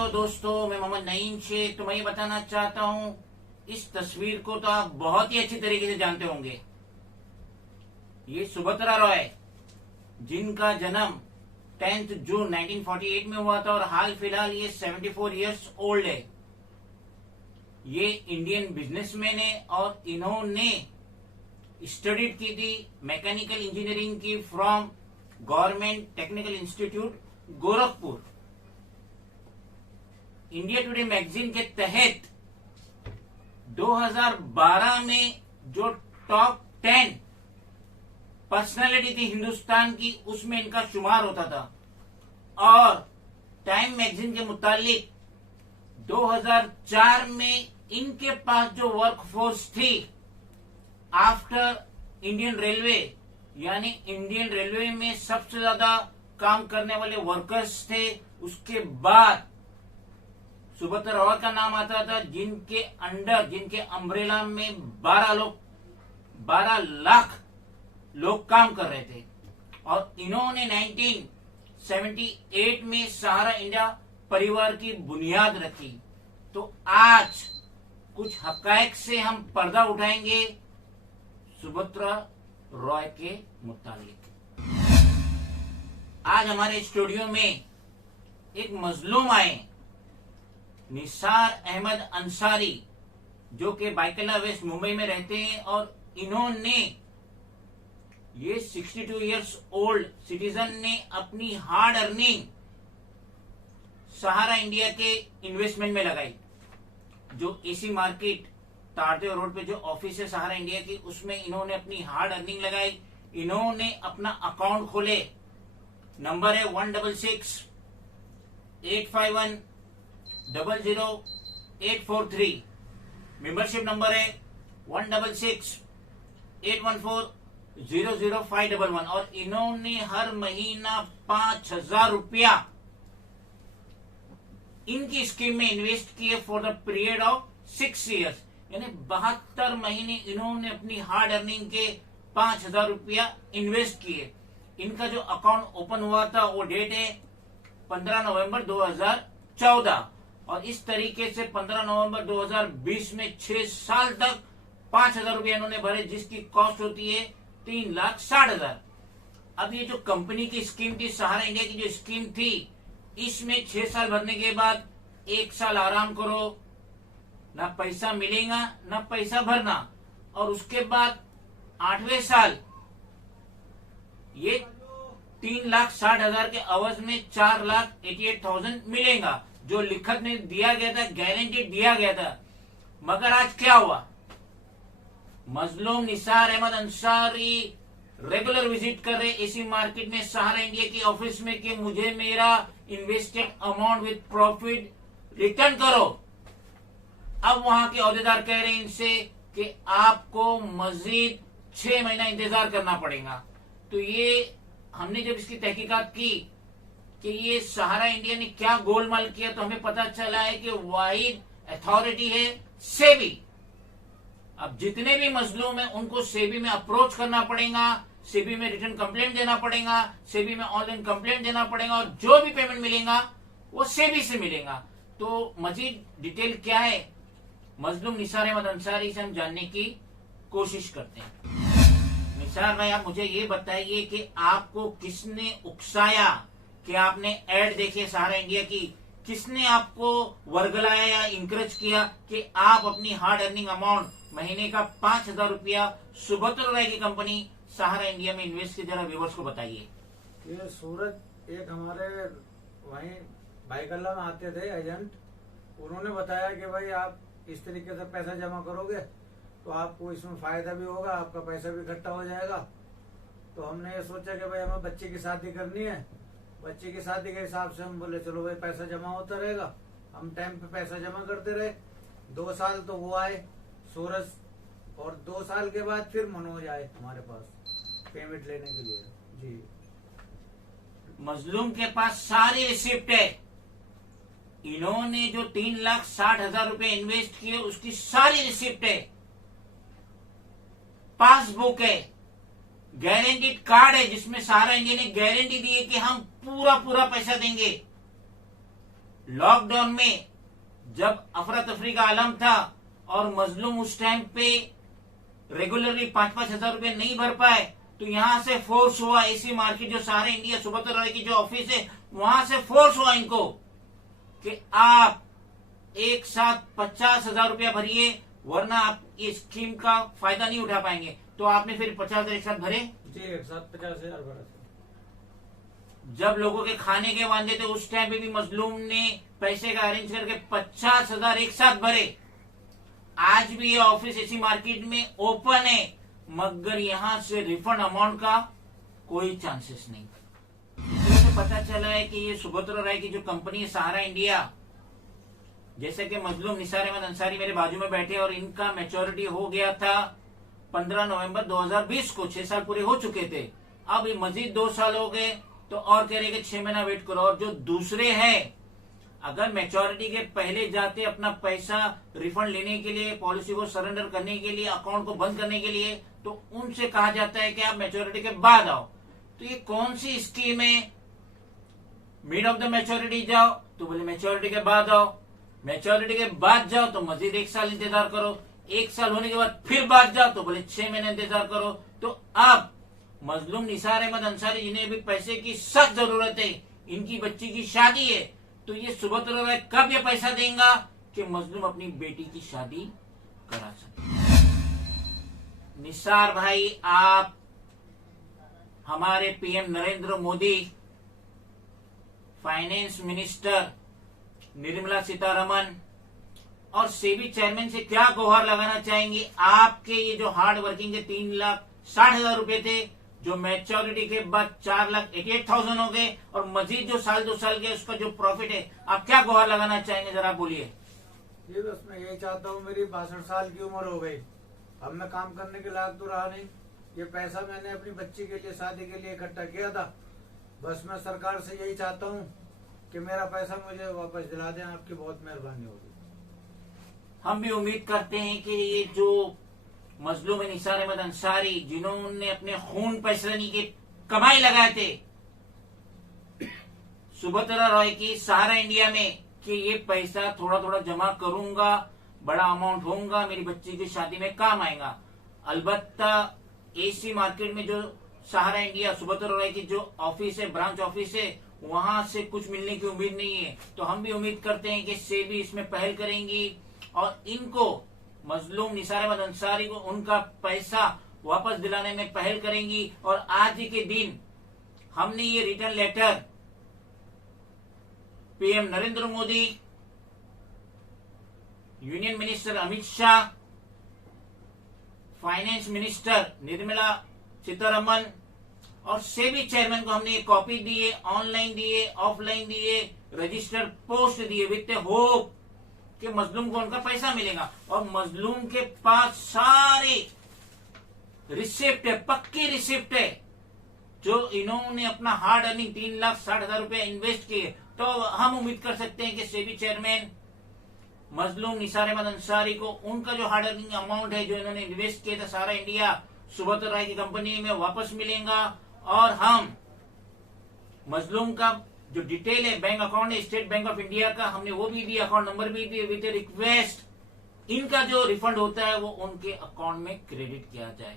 हो दोस्तों, मैं मोहम्मद नईम शेख। तो मैं ये बताना चाहता हूँ, इस तस्वीर को तो आप बहुत ही अच्छी तरीके से जानते होंगे। ये सुभद्रा रॉय, जिनका जन्म 10 जून 1948 में हुआ था और हाल फिलहाल ये 74 इयर्स ओल्ड है। ये इंडियन बिजनेसमैन है और इन्होंने स्टडीड की थी मैकेनिकल इंजीनियरिंग की from government technical institute Gorakhpur. India today magazine के तहत 2012 में जो टॉप 10 पर्सनालिटी थी हिंदुस्तान की, उसमें इनका शुमार होता था। और टाइम मैगजीन के मुतालिक 2004 में इनके पास जो वर्कफोर्स थी आफ्टर इंडियन रेलवे, यानी इंडियन रेलवे में सबसे ज्यादा काम करने वाले वर्कर्स थे, उसके बाद सुभद्रा रॉय का नाम आता था, जिनके अंडर, जिनके अम्ब्रेला में 12 लाख लोग काम कर रहे थे। और इन्होंने 1978 में सहारा इंडिया परिवार की बुनियाद रखी। तो आज कुछ हकायक से हम पर्दा उठाएंगे सुभद्रा रॉय के मुतालिक। आज हमारे स्टूडियो में एक मजलूम आए, निसार अहमद अंसारी, जो कि बाइकला वेस्ट मुंबई में रहते हैं। और इन्होंने, ये 62 इयर्स ओल्ड सिटीजन ने अपनी हार्ड अर्निंग सहारा इंडिया के इन्वेस्टमेंट में लगाई। जो एसी मार्केट तारदेव रोड पे जो ऑफिस है सहारा इंडिया की, उसमें इन्होंने अपनी हार्ड अर्निंग लगाई। इन्होंने अपना अकाउंट खोले। नंबर है 166-851-00843। मेंबरशिप नंबर है 166-814-00511। और इन्होंने हर महीना 5,000 रुपया इनकी स्कीम में इन्वेस्ट किए for the period of 6 years, यानी 72 महीने इन्होंने अपनी हार्ड अर्निंग के 5,000 रुपया इन्वेस्ट किए। इनका जो अकाउंट ओपन हुआ था वो डेट है 15 नवंबर 2014। और इस तरीके से 15 नवंबर 2020 में 6 साल तक 5,000 रुपया इन्होंने भरे, जिसकी कॉस्ट होती है 3,60,000। अब ये जो कंपनी की स्कीम थी, सहारा इंडिया की जो स्कीम थी, इसमें 6 साल भरने के बाद 1 साल आराम करो, ना पैसा मिलेगा ना पैसा भरना। और उसके बाद 8वें साल ये 3,60,000 के अवज में 4,88,000 मिलेगा, जो लिखत में दिया गया था, गारंटी दिया गया था। मगर आज क्या हुआ? मजलूम निसार अहमद अंसारी रेगुलर विजिट कर रहे एसी मार्केट में सहारा इंडिया की ऑफिस में कि मुझे मेरा invested amount with profit return करो। अब वहां के औहदेदार कह रहे हैं इनसे कि आपको मजीद 6 महीना इंतजार करना पड़ेगा। तो ये हमने जब इसकी तहकीकात की कि ये सहारा इंडिया ने क्या गोलमाल किया, तो हमें पता चला है कि वाहिद अथॉरिटी है सेबी। अब जितने भी मजलूम हैं उनको सेबी में अप्रोच करना पड़ेगा, सेबी में रिटर्न कंप्लेंट देना पड़ेगा, सेबी में ऑनलाइन कंप्लेंट देना पड़ेगा, और जो भी पेमेंट मिलेगा वो सेबी से मिलेगा। तो मजीद डिटेल क्या है, मजलूम निसार अहमद अंसारी से हम जानने की कोशिश करते हैं। निसार भाई, आप मुझे ये बताइए कि आपको किसने उकसाया कि आपने एड देखी सहारा इंडिया की, किसने आपको वर्गलाया या इंकरेज किया कि आप अपनी हार्ड अर्निंग अमाउंट महीने का 5,000 रुपया सुभद्रा रॉय की कंपनी सहारा इंडिया में इन्वेस्ट की? जरा व्यूवर्स को बताइए। ये सूरज एक हमारे वहीं बाइकल्ला में आते थे एजेंट, उन्होंने बताया कि भाई आप इस तरीके से पैसा जमा करोगे तो आपको इसमें फायदा भी होगा, आपका पैसा भी इकट्ठा हो जाएगा। तो हमने ये सोचा कि भाई हमें बच्चे की शादी करनी है, बच्चे की शादी के हिसाब से हम बोले चलो भाई पैसा जमा होता रहेगा। हम टाइम पे पैसा जमा करते रहे। 2 साल तो वो आए सूरज, और 2 साल के बाद फिर मनोज आए हमारे पास पेमेंट लेने के लिए। जी, मजलूम के पास सारी रिसिप्ट है। इन्होंने जो 3,60,000 रुपए इन्वेस्ट किए उसकी सारी रिसिप्ट है, पासबुक है, गारंटीड कार्ड है, जिसमें सहारा इंडिया ने गारंटी दी है कि हम पूरा पैसा देंगे। लॉकडाउन में जब अफरा तफरी का आलम था और मजलूम उस टाइम पे रेगुलरली 5-5 हजार रुपये नहीं भर पाए, तो यहां से फोर्स हुआ एसी मार्केट जो सहारा इंडिया सुब्रत रॉय की जो ऑफिस है वहां से फोर्स हुआ इनको कि आप एक साथ 50,000 रुपया भरिए, वरना आप इस स्कीम का फायदा नहीं उठा पाएंगे। तो आपने फिर 50,000 एक साथ भरे। जी, एक साथ 50,000 भरा था। जब लोगों के खाने के वांदे थे उस टाइम पे भी मजलूम ने पैसे का अरेंज करके 50,000 एक साथ भरे। आज भी ये ऑफिस इसी मार्केट में ओपन है, मगर यहां से रिफंड अमाउंट का कोई चांसेस नहीं। तो पता चला है कि ये सुब्रत रॉय की जो कंपनी है सहारा इंडिया, जैसे कि मजलूम निसार अहमद अंसारी मेरे बाजू में बैठे और इनका मैच्योरिटी हो गया था 15 नवंबर 2020 को, 6 साल पूरे हो चुके थे। अब ये मजीद 2 साल हो गए तो और कह रहे कि 6 महीना वेट करो। और जो दूसरे हैं, अगर मैच्योरिटी के पहले जाते अपना पैसा रिफंड लेने के लिए, पॉलिसी को सरेंडर करने के लिए, अकाउंट को बंद करने के लिए, तो उनसे कहा जाता है कि आप मैच्योरिटी के बाद आओ। तो ये कौन सी स्कीम है? मिड ऑफ द मैच्योरिटी जाओ तो बोले मैच्योरिटी के बाद आओ, मैच्योरिटी के बाद जाओ तो मजीद 1 साल इंतजार करो, 1 साल होने के बाद फिर बाद जाओ तो बोले 6 महीने इंतजार करो। तो अब मजलूम निसार अहमद अंसारी जिन्हें भी पैसे की सख्त जरूरत है, इनकी बच्ची की शादी है, तो ये सुब्रत रॉय कब ये पैसा देगा कि मजलूम अपनी बेटी की शादी करा सके। निसार भाई, आप हमारे PM Narendra Modi, finance minister Nirmala Sitharaman और सेबी चेयरमैन से क्या गुहार लगाना चाहेंगे? आपके ये जो हार्ड वर्किंग के 3,60,000 रुपए थे, जो मैच्योरिटी के बाद 4,88,000 हो गए, और मजीद जो साल 2 साल के उसका जो प्रॉफिट है, आप क्या गुहार लगाना चाहेंगे? जरा बोलिए। ये बस मैं यही चाहता हूँ, मेरी 62 साल की उम्र हो गई, अब मैं काम करने के लायक तो रहा नहीं। ये पैसा मैंने अपनी बच्ची के लिए, शादी के लिए इकट्ठा किया था। बस मैं सरकार से यही चाहता हूँ कि मेरा पैसा मुझे वापस दिला दें, आपकी बहुत मेहरबानी होगी। हम भी उम्मीद करते हैं कि ये जो मजलूम निसार अहमद अंसारी, जिन्होंने अपने खून पसीने की कमाई लगाए थे सुब्रत रॉय की सहारा इंडिया में, कि ये पैसा थोड़ा थोड़ा जमा करूंगा, बड़ा अमाउंट होगा, मेरी बच्ची की शादी में काम आएगा। अलबत्ता एसी मार्केट में जो सहारा इंडिया सुब्रत रॉय की जो ऑफिस है, ब्रांच ऑफिस है, वहां से कुछ मिलने की उम्मीद नहीं है। तो हम भी उम्मीद करते हैं कि सेबी इसमें पहल करेंगी और इनको, मजलूम निसार अहमद अंसारी को, उनका पैसा वापस दिलाने में पहल करेंगी। और आज ही के दिन हमने ये return letter PM Narendra Modi, union minister Amit Shah, finance minister Nirmala Sitharaman और सेबी चेयरमैन को हमने ये कॉपी दिए, ऑनलाइन दिए, ऑफलाइन दिए, रजिस्टर्ड पोस्ट दिए, विद होप कि मजलूम को उनका पैसा मिलेगा। और मजलूम के पास सारे रिसिप्ट है, पक्की रिसिप्ट है, जो इन्होंने अपना हार्ड अर्निंग 3,60,000 रुपया इन्वेस्ट किए। तो हम उम्मीद कर सकते हैं कि सेबी चेयरमैन मजलूम निसार अहमद अंसारी को उनका जो हार्ड अर्निंग अमाउंट है, जो इन्होंने इन्वेस्ट किया था सहारा इंडिया सुब्रत रॉय की कंपनी में, वापस मिलेगा। और हम मजलूम का जो डिटेल है, बैंक अकाउंट है स्टेट बैंक ऑफ इंडिया का, हमने वो भी दिया, अकाउंट नंबर भी दिए, विद रिक्वेस्ट इनका जो रिफंड होता है वो उनके अकाउंट में क्रेडिट किया जाए।